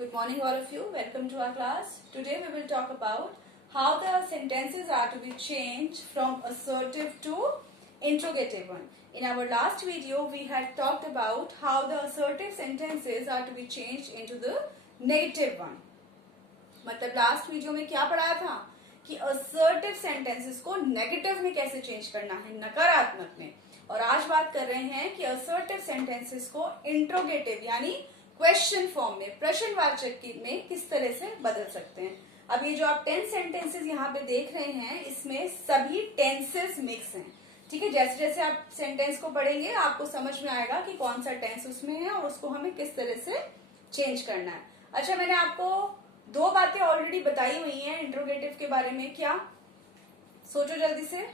Good morning all of you. Welcome to our class. Today we will talk about how the sentences are to be changed from assertive to interrogative one. In our last video we had talked about how the assertive sentences are to be changed into the negative one. मतलब last video में क्या पढ़ाया था कि assertive sentences को negative में कैसे change करना है, नकारात्मक में। और आज बात कर रहे हैं कि असर्टिव सेंटेंसेस को इंट्रोगेटिव यानी क्वेश्चन फॉर्म में, प्रश्नवाचक में किस तरह से बदल सकते हैं। अब ये जो आप 10 सेंटेंसेस यहाँ पे देख रहे हैं, इसमें सभी टेंसेस मिक्स हैं। ठीक है, जैसे जैसे आप सेंटेंस को पढ़ेंगे आपको समझ में आएगा कि कौन सा टेंस उसमें है और उसको हमें किस तरह से चेंज करना है। अच्छा, मैंने आपको 2 बातें ऑलरेडी बताई हुई हैं इंट्रोगेटिव के बारे में। क्या, सोचो जल्दी से।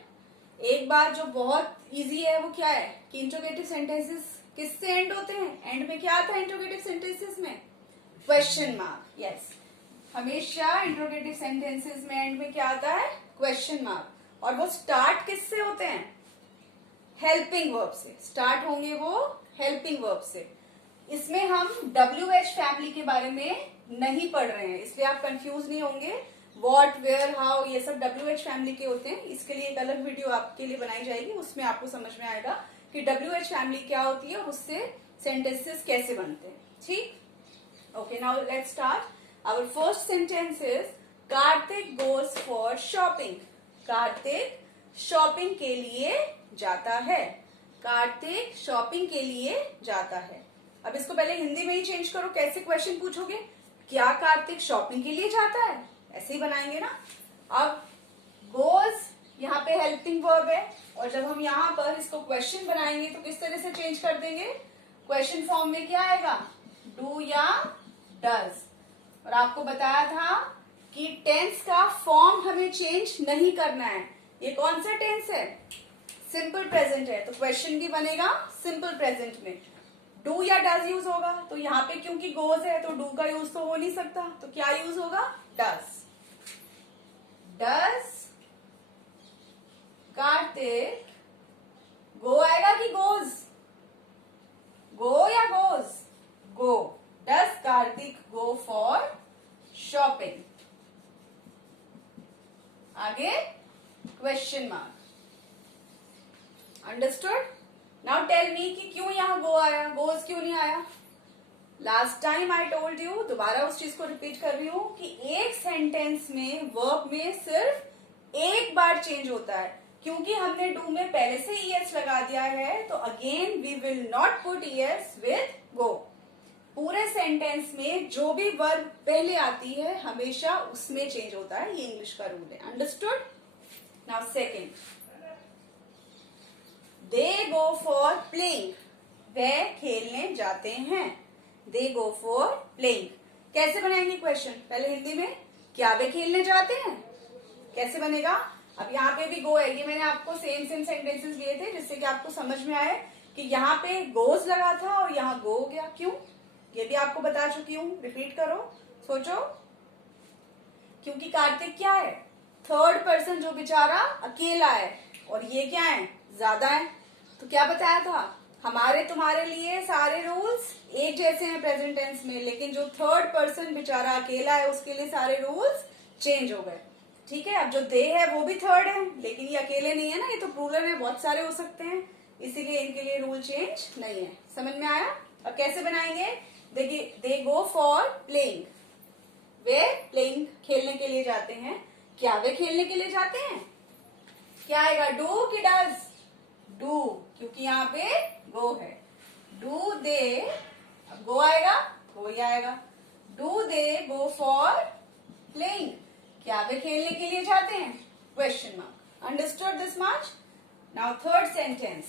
एक बात जो बहुत इजी है वो क्या है कि इंट्रोगेटिव सेंटेंसेस किससे एंड होते हैं। एंड में क्या आता है इंट्रोगेटिव सेंटेंसेस में? Question mark. यस, हमेशा इंट्रोगेटिव सेंटेंसेस में एंड में क्या आता है? Question mark. और वो स्टार्ट किससे होते हैं? हेल्पिंग वर्ब से स्टार्ट होंगे, वो हेल्पिंग वर्ब से। इसमें हम WH फैमिली के बारे में नहीं पढ़ रहे हैं, इसलिए आप कंफ्यूज नहीं होंगे। व्हाट, वेयर, हाउ, ये सब WH फैमिली के होते हैं। इसके लिए एक अलग वीडियो आपके लिए बनाई जाएगी, उसमें आपको समझ में आएगा कि WH फैमिली क्या होती है और उससे सेंटेंसेस कैसे बनते हैं। ठीक, okay, now let's start. Our first sentence is Kartik goes for shopping. Kartik shopping के लिए जाता है। कार्तिक शॉपिंग के लिए जाता है। अब इसको पहले हिंदी में ही चेंज करो। कैसे क्वेश्चन पूछोगे? क्या कार्तिक शॉपिंग के लिए जाता है? ऐसे ही बनाएंगे ना। अब गोज यहाँ पे हेल्पिंग वर्ब है और जब हम यहाँ पर इसको क्वेश्चन बनाएंगे तो किस तरह से चेंज कर देंगे? क्वेश्चन फॉर्म में क्या आएगा? डू या डज। और आपको बताया था कि टेंस का फॉर्म हमें चेंज नहीं करना है। ये कौन सा टेंस है? सिंपल प्रेजेंट है, तो क्वेश्चन भी बनेगा सिंपल प्रेजेंट में। डू या डज यूज होगा, तो यहाँ पे क्योंकि गोज है तो डू का यूज तो हो नहीं सकता, तो क्या यूज होगा? डज। डज कार्तिक गो आएगा कि गोज? गो या goes? Go. Does Kartik go for shopping. आगे question mark. Understood? Now tell me कि क्यों यहाँ गो आया, गोज क्यों नहीं आया? Last time I told you, दोबारा उस चीज को रिपीट कर रही हूं कि एक सेंटेंस में वर्ब में सिर्फ एक बार चेंज होता है। क्योंकि हमने डू में पहले से ईएस लगा दिया है तो again we will not put ES with go. पूरे सेंटेंस में जो भी वर्ब पहले आती है हमेशा उसमें चेंज होता है। ये इंग्लिश का रूल है। Understood? Now second, they go for playing. वे खेलने जाते हैं। They go for playing. कैसे बनाएंगे क्वेश्चन? पहले हिंदी में, क्या वे खेलने जाते हैं? कैसे बनेगा? अब यहाँ पे भी गो है। ये मैंने आपको सेम सेंटेंसेस दिए थे जिससे कि आपको समझ में आए कि यहाँ पे गोज लगा था और यहाँ गो हो गया। क्यों? ये भी आपको बता चुकी हूँ, रिपीट करो, सोचो। क्योंकि कार्तिक क्या है? थर्ड पर्सन, जो बेचारा अकेला है, और ये क्या है? ज्यादा है। तो क्या बताया था? हमारे तुम्हारे लिए सारे रूल्स एक जैसे हैं प्रेजेंट टेंस में, लेकिन जो थर्ड पर्सन बेचारा अकेला है उसके लिए सारे रूल्स चेंज हो गए। ठीक है, अब जो दे है वो भी थर्ड है, लेकिन ये अकेले नहीं है ना, ये तो प्लूरल है, बहुत सारे हो सकते हैं, इसीलिए इनके लिए रूल चेंज नहीं है। समझ में आया? अब कैसे बनाएंगे? देखिए, दे गो फॉर प्लेइंग। वे प्लेइंग खेलने के लिए जाते हैं। क्या वे खेलने के लिए जाते हैं? क्या आएगा? डू कि डज? डू, क्योंकि यहाँ पे गो है। डू दे, अब गो आएगा, गो ही आएगा। Do they go for playing. क्या वे खेलने के लिए जाते हैं? Question mark. Understood this much? Now third sentence,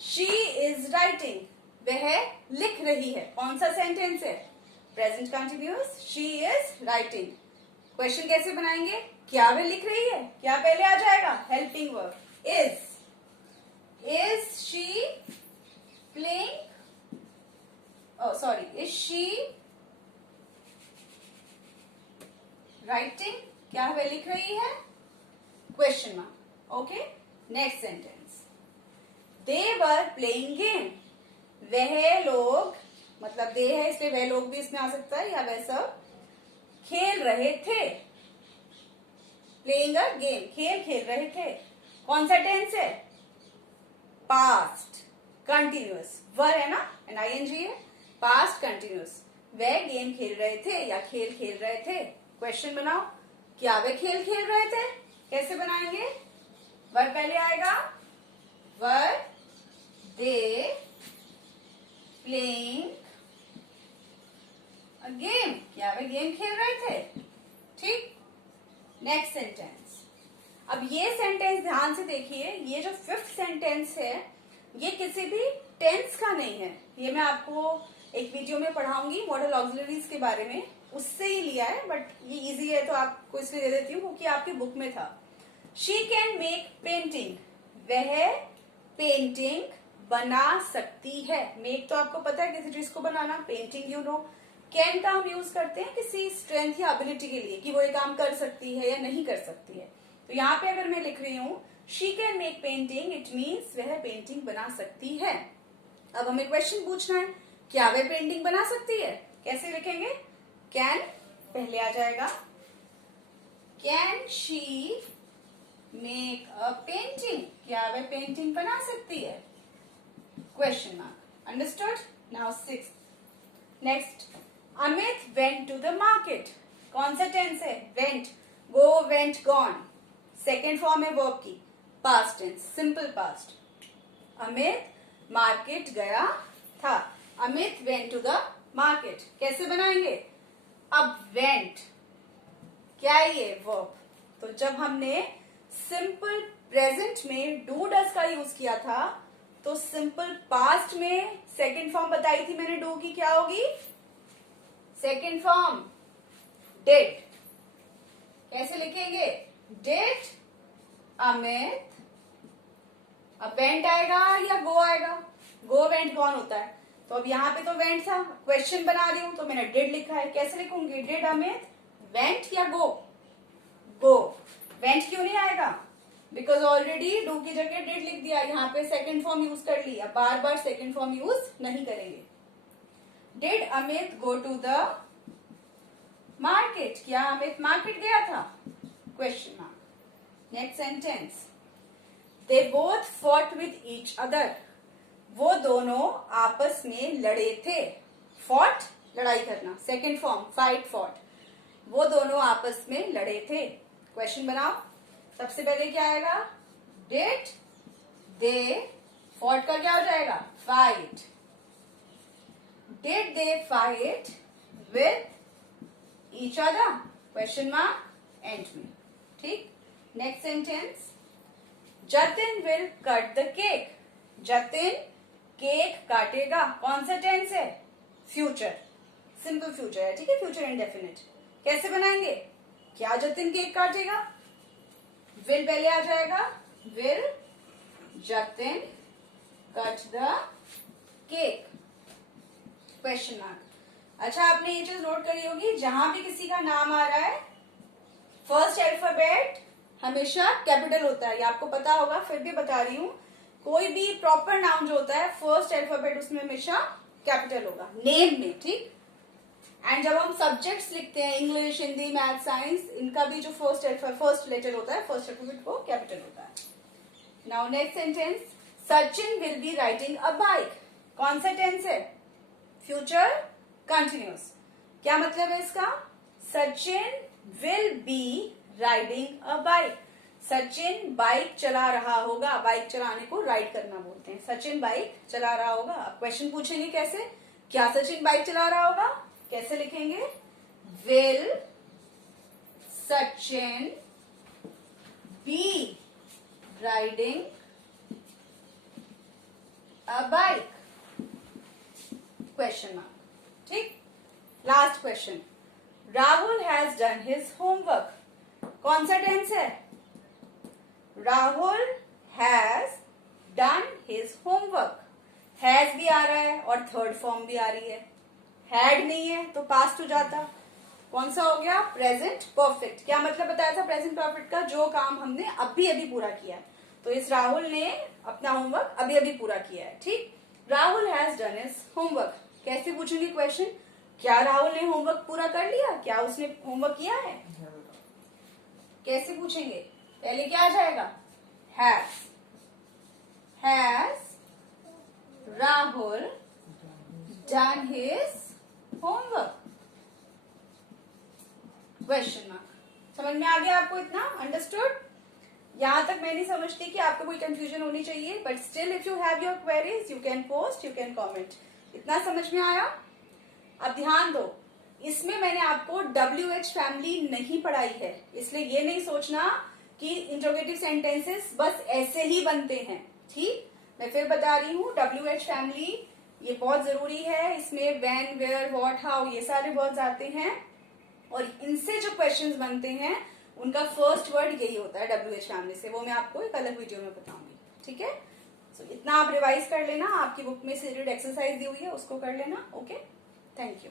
she is writing. वह लिख रही है। कौन सा सेंटेंस है? Present continuous. She is writing. Question कैसे बनाएंगे? क्या वे लिख रही है? क्या पहले आ जाएगा? Helping verb is. Is she playing? Oh, sorry. Is she writing? क्या वह लिख रही है? Question mark. Okay. Next sentence. They were playing game. वह लोग मतलब दे है इसलिए वह लोग भी इसमें आ सकता है, या वह सब खेल रहे थे, प्लेइंग अ गेम, खेल खेल रहे थे। कौन सा टेंस है? पास्ट कंटिन्यूअस, वर है ना, एन आई एन जी है, पास्ट कंटिन्यूअस। वह गेम खेल रहे थे या खेल खेल रहे थे। क्वेश्चन बनाओ, क्या वे खेल खेल रहे थे? कैसे बनाएंगे? वर पहले आएगा, वर दे प्लेइंग अ गेम, क्या वे गेम खेल रहे थे? ठीक। Next sentence. अब ये सेंटेंस ध्यान से देखिए, ये जो फिफ्थ सेंटेंस है ये किसी भी टेंस का नहीं है। ये मैं आपको एक वीडियो में पढ़ाऊंगी मॉडल ऑक्सिलरीज के बारे में, उससे ही लिया है, बट ये इजी है तो आपको इसलिए दे देती हूँ क्योंकि आपकी बुक में था। शी कैन मेक पेंटिंग, वह पेंटिंग बना सकती है। मेक तो आपको पता है किसी चीज को बनाना, पेंटिंग यू नो। कैन का हम यूज करते हैं किसी स्ट्रेंथ या एबिलिटी के लिए कि वो ये काम कर सकती है या नहीं कर सकती है। तो यहाँ पे अगर मैं लिख रही हूँ she can make painting, it means वह पेंटिंग बना सकती है। अब हमें क्वेश्चन पूछना है, क्या वह पेंटिंग बना सकती है? कैसे लिखेंगे? कैन पहले आ जाएगा, can she make a painting, क्या वह पेंटिंग बना सकती है? Question mark. Understood? Now sixth. Next, Amit went to the market. कौन सा टेंस है? Went, go, went, gone. Second form है वर्ब की, past tense, simple past. Amit market गया था, Amit went to the market. कैसे बनाएंगे? अब वेंट क्या है ये? वर्ब। तो जब हमने सिंपल प्रेजेंट में डू डज का यूज किया था तो सिंपल पास्ट में सेकेंड फॉर्म बताई थी मैंने डू की, क्या होगी? Second form did. कैसे लिखेंगे? डिड अमित। अब वेंट आएगा या गो आएगा? गो वेंट गॉन होता है, तो अब यहाँ पे तो वेंट था, क्वेश्चन बना रही हूं तो मैंने डिड लिखा है। कैसे लिखूंगी? डिड अमित वेंट या गो? गो। वेंट क्यों नहीं आएगा? बिकॉज ऑलरेडी डू की जगह डिड लिख दिया, यहाँ पे सेकेंड फॉर्म यूज कर लिया, बार बार सेकेंड फॉर्म यूज नहीं करेंगे। Did Amit go to the market, क्या अमित मार्केट गया था? Question mark. Next sentence, they both fought with each other, वो दोनों आपस में लड़े थे। फॉट लड़ाई करना, सेकेंड फॉर्म फाइट फॉट, वो दोनों आपस में लड़े थे। क्वेश्चन बनाओ। सबसे पहले क्या आएगा? डिड दे, फॉट का क्या हो जाएगा? Fight. Did they fight with each other? Question mark and में। ठीक। Next sentence, Jatin will cut the cake, Jatin cake काटेगा। कौन सा टेंस है? फ्यूचर, सिंपल फ्यूचर है, ठीक है, फ्यूचर इंडेफिनिट। कैसे बनाएंगे? क्या जतिन केक काटेगा? विल पहले आ जाएगा, will Jatin cut the cake? Question mark. अच्छा, आपने ये चीज नोट करी होगी, जहां भी किसी का नाम आ रहा है फर्स्ट अल्फाबेट हमेशा कैपिटल होता है, ये आपको पता होगा, फिर भी बता रही हूँ। कोई भी प्रॉपर नाम जो होता है फर्स्ट अल्फाबेट उसमें हमेशा कैपिटल होगा, नेम में, ठीक। एंड जब हम सब्जेक्ट्स लिखते हैं, इंग्लिश, हिंदी, मैथ, साइंस, इनका भी जो फर्स्ट लेटर होता है, फर्स्ट अल्फाबेट, वो कैपिटल होता है। Now next sentence, Sachin will be riding a bike. कौन सा टेंस है? Future continuous. क्या मतलब है इसका? Sachin will be riding a bike, Sachin bike चला रहा होगा। बाइक चलाने को राइड करना बोलते हैं। सचिन बाइक चला रहा होगा। अब क्वेश्चन पूछेंगे कैसे, क्या सचिन बाइक चला रहा होगा? कैसे लिखेंगे? Will Sachin be riding a bike? Question mark. ठीक। Last question, Rahul has done his homework. कौन सा टेंस है? Rahul has done his homework. Has भी आ रहा है और थर्ड फॉर्म भी आ रही है। हैड नहीं है तो पास्ट हो जाता। कौन सा हो गया? Present perfect. क्या मतलब बताया था प्रेजेंट परफेक्ट का? जो काम हमने अभी अभी पूरा किया है। तो इस राहुल ने अपना होमवर्क अभी अभी पूरा किया है। ठीक। Rahul has done his homework. कैसे पूछेंगे क्वेश्चन? क्या राहुल ने होमवर्क पूरा कर लिया? क्या उसने होमवर्क किया है? कैसे पूछेंगे? पहले क्या आ जाएगा? Has Rahul done his homework? Question mark. समझ में आ गया आपको इतना? अंडरस्टूड? यहां तक मैं नहीं समझती कि आपको कोई कंफ्यूजन होनी चाहिए, but still if you have your queries you can post, you can comment. इतना समझ में आया? अब ध्यान दो, इसमें मैंने आपको WH फैमिली नहीं पढ़ाई है, इसलिए ये नहीं सोचना कि इंट्रोगेटिव सेंटेंसेस बस ऐसे ही बनते हैं। ठीक, मैं फिर बता रही हूँ, WH फैमिली ये बहुत जरूरी है। इसमें व्हेन, वेयर, व्हाट, हाउ ये सारे वर्ड्स आते हैं, और इनसे जो क्वेश्चंस बनते हैं उनका फर्स्ट वर्ड यही होता है WH फैमिली से। वो मैं आपको एक अलग वीडियो में बताऊंगी। ठीक है, सो इतना आप रिवाइज कर लेना। आपकी बुक में सीरीड एक्सरसाइज दी हुई है, उसको कर लेना। Okay, thank you.